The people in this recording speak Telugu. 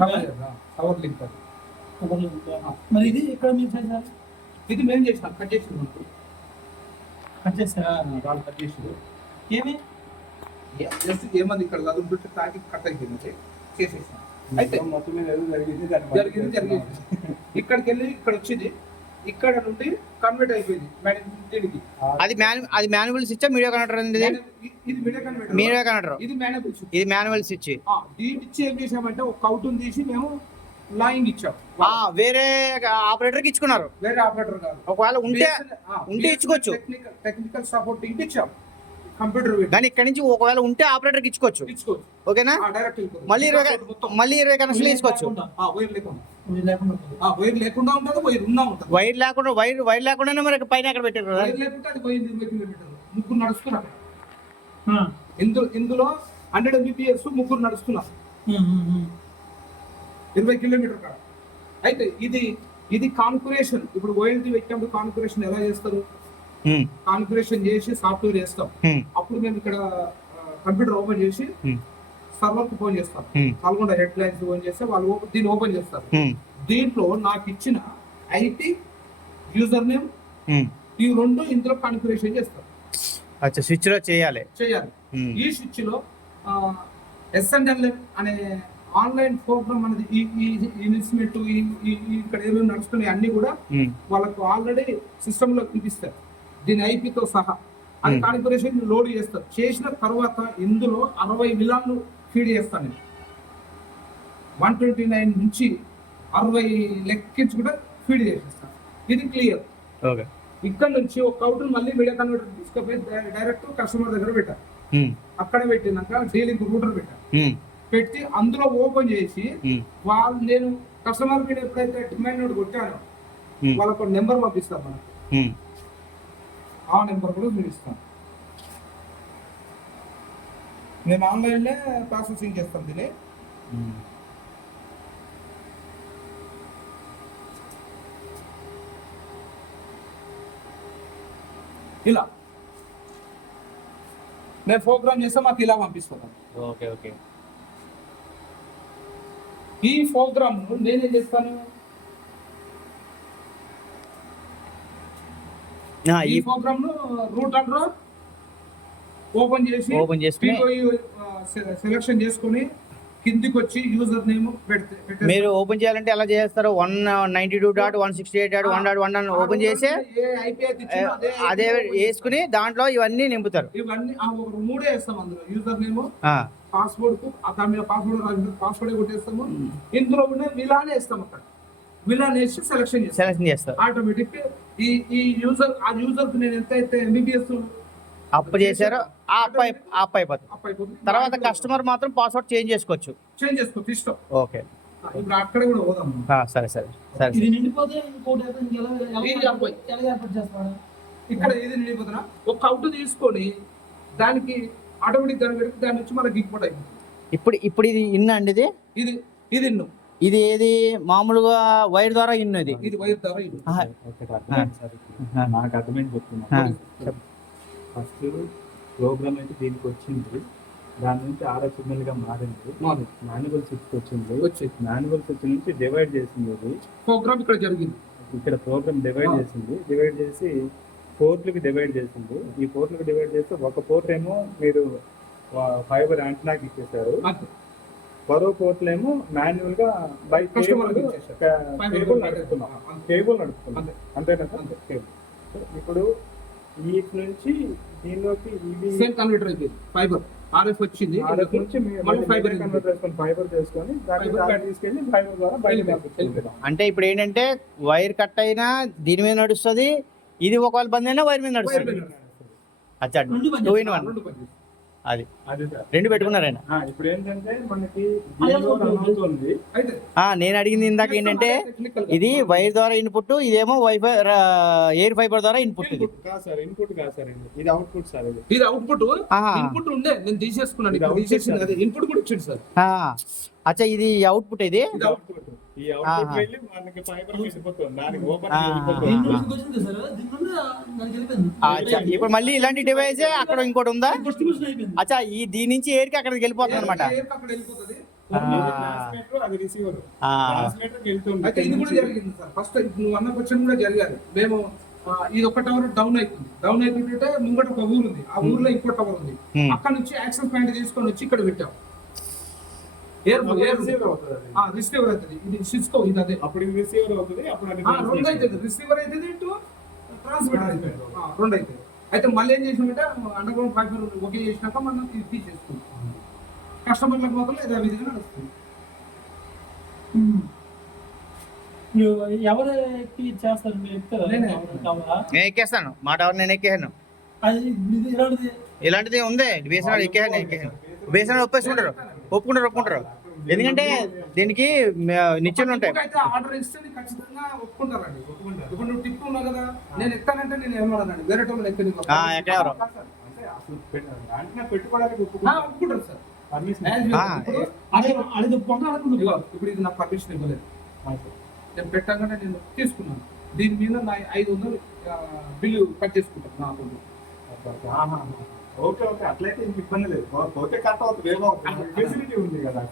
Cover link. మరి ఇది ఇక్కడ మీరు చేశారు? ఇది మేము చేసినాం కట్ చేసి కట్ చేస్తారా వాళ్ళు కట్ చేసి ఏమి? జస్ట్ ఏమంది ఇక్కడ చదువుతుంటే తాకి కట్ అయిపోయింది చేసేసాం అయితే మొత్తం మీద జరిగింది జరిగింది జరిగింది. ఇక్కడికి వెళ్ళి ఇక్కడ వచ్చింది. ఇక్కడ నుండి కన్వర్ట్ అయిపోయింది దీనికి అది మాన్యు అది మాన్యువల్ స్విచ్ మీడియా కనెక్టర్ ఇది? ఇది మీడియా కన్వర్టర్ మీడియా కనెక్టర్ ఇది మేనేబుల్ స్విచ్ ఇది మాన్యువల్ స్విచ్ దీని ఇచ్చి ఏం చేసామంటే ఒక కౌటుని తీసి మేము లైన్ ఇచ్చాం. వేరే ఆపరేటర్కి ఇచ్చుకున్నారు. వేరే ఆపరేటర్ ఒకవేళ ఉంటే ఉంటే ఇచ్చుకోవచ్చు. టెక్నికల్ టెక్నికల్ సపోర్ట్ ఇంటి ఇచ్చాం. కంప్యూటర్ కానీ ఇక్కడ నుంచి ఒకవేళ ఉంటే ఆపరేటర్కి ఇచ్చుకోవచ్చు. ఓకేనా? డైరెక్ట్ మళ్ళీ ఇరవై మళ్ళీ ఇరవై కనెక్షన్ తీసుకోవచ్చు. వైర్ లేకుండా. ఉంటుంది. ఆ, వైర్ లేకుండా ఉంటుంది వైర్ ఉన్నా ఉంటుంది. వైర్ లేకుండా వైర్ వైర్ లేకుండానే మరి పైన ఎక్కడ పెట్టారు కదా? ముగ్గురు నడుస్తున్నారు. ఇందులో ఇందులో హండ్రెడ్ ఎంబీపీఎస్ ముగ్గురు ఉమ్. ఇరవై కిలోమీటర్ కాడ. అయితే ఇది ఇది కాన్ఫిగరేషన్. ఇప్పుడు ఓఎల్టీ పెట్టినప్పుడు కాన్ఫిగరేషన్ ఎలా చేస్తారు? కాన్ఫిగరేషన్ చేసి సాఫ్ట్వేర్ చేస్తాం. ఉమ్, అప్పుడు మేము ఇక్కడ కంప్యూటర్ ఓపెన్ చేసి. సర్వర్కు ఫోన్ చేస్తాం. నల్గొండ హెడ్ లైన్స్ ఫోన్ చేస్తే వాళ్ళు దీన్ని ఓపెన్ చేస్తారు. దీంట్లో నాకు ఇచ్చిన ఐటీ యూజర్ నేమ్. ఈ రెండు ఇందులో కాన్ఫిగరేషన్ చేస్తారు అచ్చా స్విచ్లో చేయాలి. చేయాలి ఈ స్విచ్లో ఎస్ఎన్ఎల్ అనే ఆన్లైన్ ప్రోగ్రామ్ అనేది ఈ ఈ ఇన్వెస్ట్మెంట్ ఇక్కడ ఏమేమి నడుస్తున్నాయి అన్ని కూడా వాళ్ళకు ఆల్రెడీ సిస్టమ్లో చూపిస్తారు. దీని ఐపీతో సహా అది. కాన్ఫిగరేషన్ లోడ్ చేస్తారు. చేసిన తర్వాత ఇందులో అరవై విలాన్లు ఫీడ్ చేస్తాను నేను. వన్ ట్వంటీ నైన్ నుంచి అరవై లెక్కించి కూడా ఫీడ్ చేసేస్తాను. ఇది క్లియర్. ఇక్కడ నుంచి ఒక అవుట్ మళ్ళీ మీడియా కన్వర్టర్ తీసుకుపోయి డైరెక్ట్ కస్టమర్ దగ్గర పెట్టారు అక్కడ పెట్టినాక డీలింగ్ రూటర్ పెట్టారు పెట్టి అందులో ఓపెన్ చేసి వాళ్ళు నేను కస్టమర్ మీద ఎప్పుడైతే డిమాండ్ కొట్టానో వాళ్ళకు నెంబర్ పంపిస్తాం మనం ఉమ్. ఆ నెంబర్ కూడా చూపిస్తాం మేము ఆన్లైన్లో ప్రాసెసింగ్ చేస్తాం ఉమ్. ఇలా. మేము ప్రోగ్రామ్ చేస్తే మాకు ఇలా పంపిస్తాం ఓకే ఓకే. ఈ ప్రోగ్రామ్ నేనేం చేస్తాను? ఈ ప్రోగ్రామ్ను రూట్ అండ్ ఓపెన్ చేసి ఓపెన్ చేసుకుని సెలెక్షన్ చేసుకొని కిందికి వచ్చి యూజర్ నేమ్ పెడితే. మీరు ఓపెన్ చేయాలంటే ఎలా చేస్తారు? One ninety two dot one sixty eight dot one dot one అని ఓపెన్ చేసి అదే వేసుకుని దాంట్లో ఇవన్నీ నింపుతారు. ఇవన్నీ మూడే వేస్తాం అందులో. యూజర్ నేమ్ పాస్వర్డ్కు ఆ దాని మీద పాస్వర్డ్ పాస్వర్డ్ కొట్టేస్తాము. ఇందులో ఉన్న విలానే వేస్తాం అక్కడ. విలాన్ వేసి సెలెక్షన్ చేస్తాం సెలెక్షన్ చేస్తారు. ఆటోమేటిక్ ఈ ఈ యూజర్ ఆ యూజర్కు నేను ఎంత అయితే ఎంబీబీఎస్ అప్ చేశారో ఆ అప్ అప్ అయిపోతుంది. తర్వాత కస్టమర్ మాత్రం పాస్వర్డ్ చేంజ్ చేసుకోవచ్చు. చేంజ్ చేసుకోవచ్చు ఇష్టం. ఓకే ఇప్పుడు అక్కడ కూడా పోదాం. ఆ, సరే సరే. సరే ఇది నిండిపోతే ఇంకోటి ఎలా ఏర్పాటు చేస్తాడు? ఇక్కడ ఇది నిండిపోతున్నా? ఒక అవుట్ తీసుకొని దానికి ఆటోమేటిక్ పెడితే దాని నుంచి మనకి ఇంకోటి ఇప్పుడు ఇప్పుడు ఇది ఇన్ అండి ఇది? ఇది ఇది ఇన్ను. ఇది ఏది? మామూలుగా వైర్ ద్వారా ఇన్ ఇది వైర్ ద్వారా. నాకు అర్థమైంది చెప్తున్నా. ఆ, ఫస్ట్ ప్రోగ్రామ్ అయితే దీనికి వచ్చింది. దాని నుంచి ఆర్ఎఫ్ సిగ్నల్గా మారింది. మాన్యువల్ స్విచ్ వచ్చింది. వచ్చేది. మాన్యువల్ స్విచ్ నుంచి డివైడ్ చేసింది అది ప్రోగ్రామ్ ఇక్కడ జరిగింది. ఇక్కడ ప్రోగ్రామ్ డివైడ్. చేసింది. డివైడ్ చేసి పోర్ట్లకి డివైడ్ చేసింది. ఈ పోర్ట్లకి డివైడ్ చేస్తే ఒక పోర్ట్ ఏమో మీరు ఫైబర్ యాంటనాకి ఇచ్చేసారు పోర్ట్లు ఏమో మాన్యువల్గా బై కేబుల్ నడుపుతున్నాం. కేబుల్ నడుపుతున్నాం. అంతే. అంతేనా సార్. కేబుల్. ఇప్పుడు ఈ నుంచి దీనిలోకి సేమ్ కన్వర్టర్ అయిపోయింది ఫైబర్ ఆర్ఎఫ్ వచ్చింది. ఆర్ఎఫ్ నుంచి మళ్ళీ ఫైబర్ కన్వర్ట్ చేసుకొని ఫైబర్ చేసుకొని దాన్ని తీసుకెళ్ళి ఫైబర్ ద్వారా బయట. అంటే ఇప్పుడు ఏంటంటే వైర్ కట్ అయినా దీని మీద నడుస్తుంది ఇది ఒకవేళ బంద్ అయినా వైర్ మీద నడుస్తుంది. అచ్చా టూ ఇన్ వన్ అది. రెండు పెట్టుకున్నారైనా ఆ, ఇప్పుడు ఏంటంటే మనకి నేను అడిగింది ఇందాక ఏంటంటే ఇది వైర్ ద్వారా ఇన్పుట్ ఇదేమో వైఫై ఎయిర్ ఫైబర్ ద్వారా ఇన్పుట్ ఇది. సార్ ఇన్పుట్ కాదు సార్ ఇది. అవుట్పుట్ సార్ ఇది. అవుట్పుట్. ఇన్పుట్ ఉండే నేను తీసేసుకున్నాను తీసేసింది ఇన్పుట్ కూడా ఇచ్చింది సార్. ఆ, అచ్చా ఇది అవుట్పుట్ ఇది? ఇది అవుట్పుట్ ఈ అవుట్పుట్. వెళ్ళి మనకి ఫైబర్ వెళ్ళిపోతుంది దానికి ఓపెన్ వెళ్ళిపోతుంది ఇప్పుడు మళ్ళీ ఇలాంటి డివైస్ అక్కడ ఇంకోటి ఉందా? అయిపోయింది. అచ్చా ఈ దీని నుంచి ఎయిర్కి అక్కడికి వెళ్ళిపోతుంది అనమాట ఎయిర్ అక్కడ వెళ్ళిపోతుంది. ఆ. అది రిసీవర్ ఆ. ట్రాన్స్లేటర్ వెళ్తుంది. అయితే ఇది కూడా జరిగింది సార్. ఫస్ట్ నువ్వు అన్న క్వశ్చన్ కూడా మేము ఇది ఒక టవర్ డౌన్ అవుతుంది డౌన్ అవుతుంటే ముంగట ఒక ఊరు ఉంది ఆ ఊర్లో ఇంకో టవర్ ఉంది. అక్కడ నుంచి యాక్సెస్ పాయింట్ తీసుకొని వచ్చి ఇక్కడ పెట్టాం. ఎయిర్ ఎయిర్ రిసీవర్ అవుతుంది అది. రిసీవర్ అవుతుంది ఇది సిస్కో ఇది అదే. అప్పుడు ఇది రిసీవర్ అవుతుంది అప్పుడు రెండు. అవుతుంది. రిసీవర్ అవుతుంది ఇటు ట్రాన్స్మిటర్ అవుతుంది రెండు అవుతుంది అయితే మళ్ళీ ఏం చేసినట్టే అండర్ గ్రౌండ్ ఓకే చేసినాక మనం ఇది తీసేసుకుంటాం. కస్టమర్లకు మాత్రం ఇదే విధంగా నడుస్తుంది. మీరు ఎవరికి చేస్తారు? నేనే. ఎవరు ఎక్కేస్తాను. మా టవర్ నేను ఎక్కేసాను. ఇలాంటిది. ఇలాంటిది ఉంది బీఎస్ఎన్ఎల్ ఎక్కేసాను నేను ఎక్కేసాను. బీఎస్ఎన్ఎల్ ఒప్పేసుకుంటారు. ఒప్పుకుంటారు ఒప్పుకుంటారు. ఎందుకంటే దీనికి నిచ్చెనలు ఉంటాయి. ఆర్డర్ ఇస్తే ఖచ్చితంగా ఒప్పుకుంటారండి ఇప్పుడు నువ్వు టిప్ ఉన్నావు కదా నేను ఎక్కానంటే ఏమన్నానండి వేరే ఎక్కడికి ఎక్కడెవరు పెట్టుకోవడానికి ఒప్పుకుంటారు. సార్. ఇప్పుడు ఇది పర్మిషన్ ఇవ్వలేదు. నేను పెట్టగానే నేను తీసుకున్నాను. దీని మీద నా ఐదు వందలు బిల్లు కట్ చేసుకుంటాను నా అకౌంట్ ఆహా. Okay okay. అట్లయితే ఇంక ఇబ్బంది లేదు. పోతే కట్ అవుతుంది ఏమో ఫెసిలిటీ ఉంది కదా.